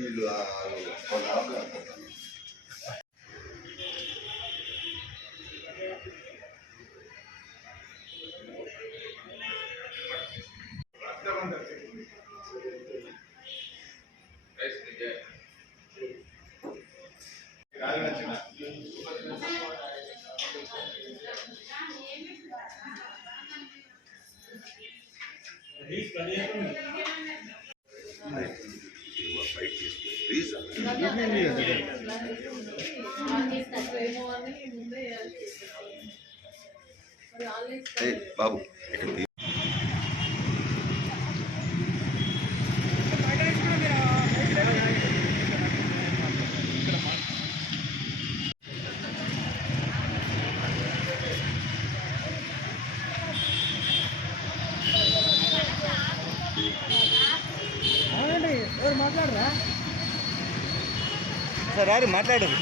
వీళ్ళు బాబు మాట్లాడరా సార్ రారు మాట్లాడరు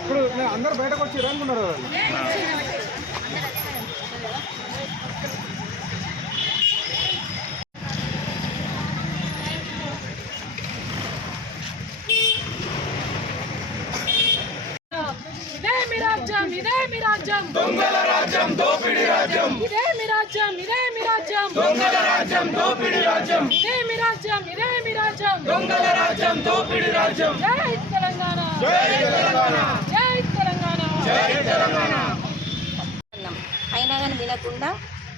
ఇప్పుడు అందరు బయటకు వచ్చి అనుకున్నారు ఇదే మీ రాజ్యం దొంగల రాజ్యం దోపిడి రాజ్యం ఇదే మీ రాజ్యం దొంగల రాజ్యం దోపిడి రాజ్యం ఇదే మీ రాజ్యం దొంగల రాజ్యం దోపిడి రాజ్యం జై తెలంగాణ జై తెలంగాణ జై తెలంగాణ జై తెలంగాణ. అయినా కానీ వినకుండా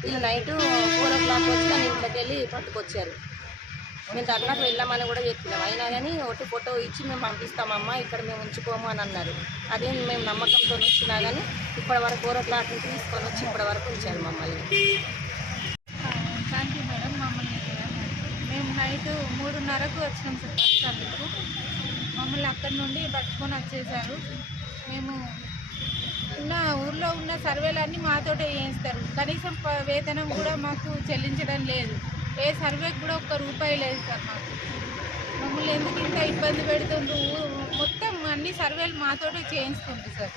వీళ్ళు నైట్ 4 o'clock వచ్చి నన్ను ఇంట్లోకి వెళ్ళి పట్టుకొచ్చారు. మేము ధర్నాకు వెళ్ళామని కూడా చెప్పినాం. అయినా కానీ ఒకటి ఫోటో ఇచ్చి మేము పంపిస్తామమ్మా, ఇక్కడ మేము ఉంచుకోము అని అన్నారు. అదే మేము నమ్మకంతో వచ్చినా కానీ ఇప్పటి వరకు 4 o'clock నుంచి తీసుకొని వచ్చి ఇప్పటి వరకు ఉంచారు మమ్మల్ని. Thank you madam. మమ్మల్ని మేము నైట్ 3:30కు వచ్చినాం సార్ బస్ స్టాండ్కు. మమ్మల్ని అక్కడి నుండి పట్టుకొని వచ్చేసారు. మేము ఉన్న ఊర్లో ఉన్న సర్వేలన్నీ మాతోటే చేయిస్తారు. కనీసం వేతనం కూడా మాకు చెల్లించడం లేదు. ఏ సర్వేకి కూడా ₹1 లేదు సార్ మాకు. మమ్మల్ని ఎందుకు ఇంత ఇబ్బంది పెడుతుండ్రు? మొత్తం అన్ని సర్వేలు మాతోటే చేయిస్తుంది సార్.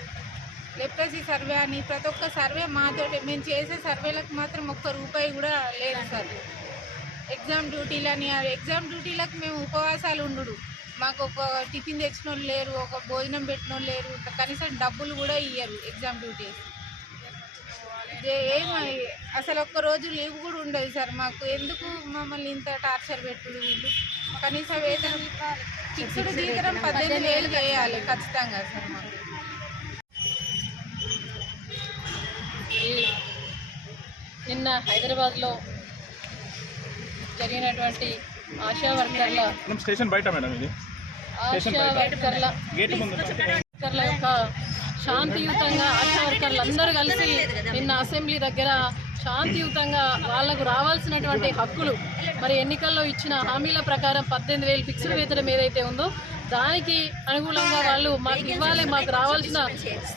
లెప్రసీ సర్వే అని ప్రతి ఒక్క సర్వే మాతోటే. మేము చేసే సర్వేలకు మాత్రం ₹1 కూడా లేదు సార్. ఎగ్జామ్ డ్యూటీలని ఎగ్జామ్ డ్యూటీలకు మేము ఉపవాసాలు ఉండు. మాకు ఒక టిఫిన్ తెచ్చిన వాళ్ళు లేరు, ఒక భోజనం పెట్టిన వాళ్ళు లేరు, కనీసం డబ్బులు కూడా ఇయ్యరు ఎగ్జామ్ డ్యూటీస్. అసలు ఒక్కరోజు లీవ్ కూడా ఉండదు సార్ మాకు. ఎందుకు మమ్మల్ని ఇంత టార్చర్ పెట్టుడు వీళ్ళు? కనీస వేతనం ఫిక్స్డ్ జీతం 18,000 చేయాలి ఖచ్చితంగా సార్ మాకు. నిన్న హైదరాబాద్లో జరిగినటువంటి ఆశా వర్కర్ల యొక్క శాంతియుతంగా ఆశా వర్కర్లు అందరూ కలిసి నిన్న అసెంబ్లీ దగ్గర శాంతియుతంగా వాళ్లకు రావాల్సినటువంటి హక్కులు, మరి ఎన్నికల్లో ఇచ్చిన హామీల ప్రకారం 18,000 ఫిక్స్డ్ వేతనం ఏదైతే ఉందో దానికి అనుకూలంగా వాళ్ళు మాకు ఇవ్వాలి, మాకు రావాల్సిన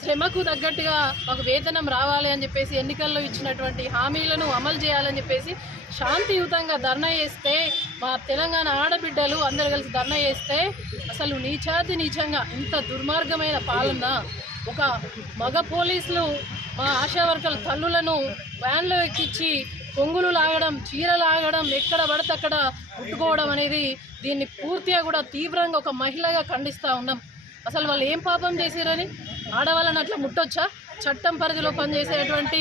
శ్రమకు తగ్గట్టుగా మాకు వేతనం రావాలి అని చెప్పేసి ఎన్నికల్లో ఇచ్చినటువంటి హామీలను అమలు చేయాలని చెప్పేసి శాంతియుతంగా ధర్నా చేస్తే మా తెలంగాణ ఆడబిడ్డలు అందరు కలిసి ధర్నా చేస్తే అసలు నీచంగా ఇంత దుర్మార్గమైన పాలన. ఒక మగ పోలీసులు మా ఆశా వర్కర్ల తల్లులను వ్యాన్లో ఎక్కించి కొంగులు లాగడం, చీర లాగడం, ఎక్కడ పడితే అక్కడ ముట్టుకోవడం అనేది దీన్ని పూర్తిగా కూడా తీవ్రంగా ఒక మహిళగా ఖండిస్తూ ఉన్నాం. అసలు వాళ్ళు ఏం పాపం చేశారని ఆడవాళ్ళని అట్లా ముట్టొచ్చా? చట్టం పరిధిలో పనిచేసేటువంటి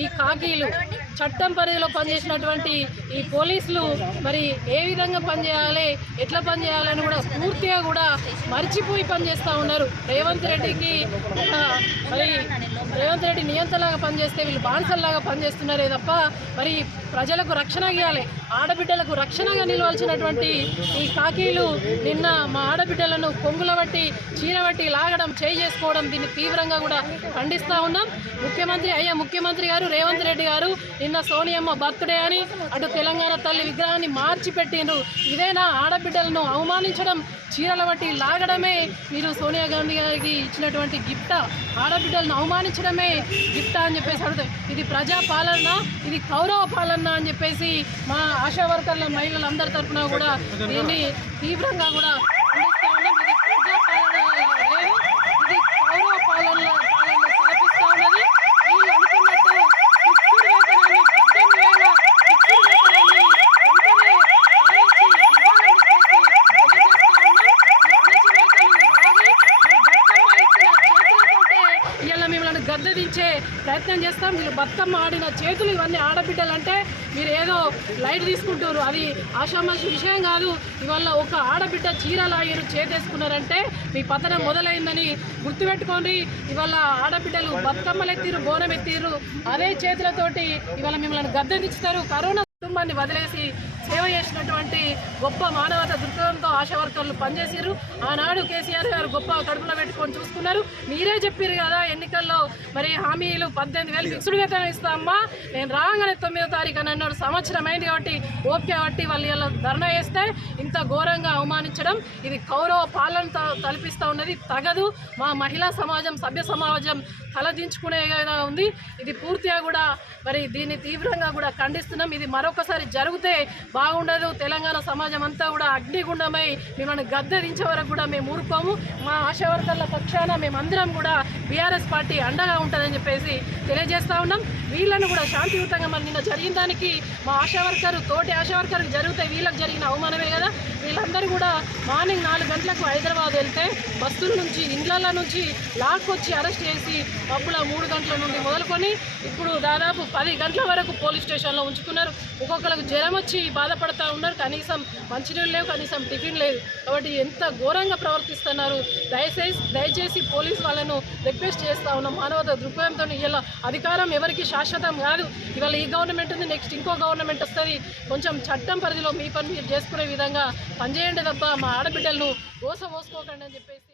ఈ కాకీలు, చట్టం పరిధిలో పనిచేసినటువంటి ఈ పోలీసులు మరి ఏ విధంగా పనిచేయాలి, ఎట్లా పనిచేయాలని కూడా పూర్తిగా కూడా మర్చిపోయి పనిచేస్తూ ఉన్నారు. రేవంత్ రెడ్డికి మరి రేవంత్ రెడ్డి నియంతలాగా పనిచేస్తే వీళ్ళు బాన్సల్లాగా పనిచేస్తున్నారే తప్ప మరి ప్రజలకు రక్షణ ఇవ్వాలి, ఆడబిడ్డలకు రక్షణగా నిలవాల్సినటువంటి ఈ కాకీలు నిన్న మా ఆడబిడ్డలను కొంగుల బట్టి చీర బట్టి లాగడం, చేయి చేసుకోవడం దీన్ని తీవ్రంగా కూడా ఖండిస్తూ ఉన్నాం. ముఖ్యమంత్రి గారు రేవంత్ రెడ్డి గారు నిన్న సోనియమ్మ బర్త్డే అని అటు తెలంగాణ తల్లి విగ్రహాన్ని మార్చి పెట్టిండ్రు. ఇదేనా ఆడబిడ్డలను అవమానించడం, చీరల బట్టి లాగడమే మీరు సోనియా గాంధీ గారికి ఇచ్చినటువంటి గిఫ్టా? ఆడబిడ్డలను అవమానించడమే గిఫ్టా అని చెప్పేసి అడుగుతాయి. ఇది ప్రజా పాలన, ఇది కౌరవ పాలన అని చెప్పేసి మా ఆశా వర్కర్ల మహిళలందరి తరఫున కూడా దీన్ని తీవ్రంగా కూడా ఖండిస్తూ ఉన్నాం. ఇది ప్రజా పాలన గద్దె దించే ప్రయత్నం చేస్తాం. వీళ్ళు బతుకమ్మ ఆడిన చేతులు ఇవన్నీ ఆడబిడ్డలు అంటే మీరు ఏదో లైట్ తీసుకుంటారు, అది ఆషామాషి విషయం కాదు. ఇవాళ ఒక ఆడబిడ్డ చీరలాగిరు చేతేసుకున్నారంటే మీ పతనం మొదలైందని గుర్తుపెట్టుకోండి. ఇవాళ ఆడబిడ్డలు బతుకమ్మలు ఎత్తిరు, బోనం ఎత్తిరు, అదే చేతులతోటి ఇవాళ మిమ్మల్ని గద్దె దించుతారు. కరోనా కుటుంబాన్ని వదిలేసి సేవ చేసినటువంటి గొప్ప మానవత దృక్పథంతో ఆశా వర్కర్లు పనిచేసారు. ఆనాడు కేసీఆర్ గారు గొప్ప కడుపులో పెట్టుకొని చూసుకున్నారు. మీరే చెప్పారు కదా ఎన్నికల్లో మరి హామీలు 18,000 ఫిక్స్డ్ వేతనం ఇస్తామా, నేను రాగానే 9వ తారీఖు అని అన్నాడు. సంవత్సరం అయింది కాబట్టి ఓకే కాబట్టి వాళ్ళు ఇలా ధర్నా చేస్తే ఇంత ఘోరంగా అవమానించడం ఇది కౌరవ పాలన తలపిస్తూ ఉన్నది. తగదు. మా మహిళా సమాజం, సభ్య సమాజం తలదించుకునేగా ఉంది. ఇది పూర్తిగా కూడా మరి దీన్ని తీవ్రంగా కూడా ఖండిస్తున్నాం. ఇది మరొకసారి జరిగితే బాగుండదు. తెలంగాణ సమాజం అంతా కూడా అగ్నిగుండమై మిమ్మల్ని గద్దె దించే వరకు కూడా మేము ఊరుకోము. మా ఆశా వర్కర్ల పక్షాన మేమందరం కూడా బీఆర్ఎస్ పార్టీ అండగా ఉంటుందని చెప్పేసి తెలియజేస్తూ ఉన్నాం. వీళ్ళను కూడా శాంతియుతంగా మరి నిన్న జరిగిన దానికి మా ఆశా వర్కర్ తోటి ఆశా వర్కర్కి జరిగితే వీళ్ళకి జరిగిన అవమానమే కదా. వీళ్ళందరూ కూడా మార్నింగ్ 4 గంటలకు హైదరాబాద్ వెళ్తే బస్సుల నుంచి ఇండ్ల నుంచి లాక్కొచ్చి అరెస్ట్ చేసి పబ్బుల 3 గంటల నుండి మొదలుకొని ఇప్పుడు దాదాపు 10 గంటల వరకు పోలీస్ స్టేషన్లో ఉంచుకున్నారు. ఒక్కొక్కరికి జ్వరం వచ్చి బాధపడుతూ ఉన్నారు. కనీసం మంచినీళ్ళు లేవు, కనీసం టిఫిన్ లేదు. కాబట్టి ఎంత ఘోరంగా ప్రవర్తిస్తున్నారు. దయచేసి పోలీసు వాళ్ళను రిక్వెస్ట్ చేస్తూ ఉన్నాం. మానవత దృక్పథంతో ఇలా అధికారం ఎవరికి శాశ్వతం కాదు. ఇవాళ ఈ గవర్నమెంట్ ఉంది, నెక్స్ట్ ఇంకో గవర్నమెంట్ వస్తుంది. కొంచెం చట్టం పరిధిలో మీ పని మీరు చేసుకునే విధంగా పనిచేయండి తప్ప మా ఆడబిడ్డలను మోసుకోకండి అని చెప్పేసి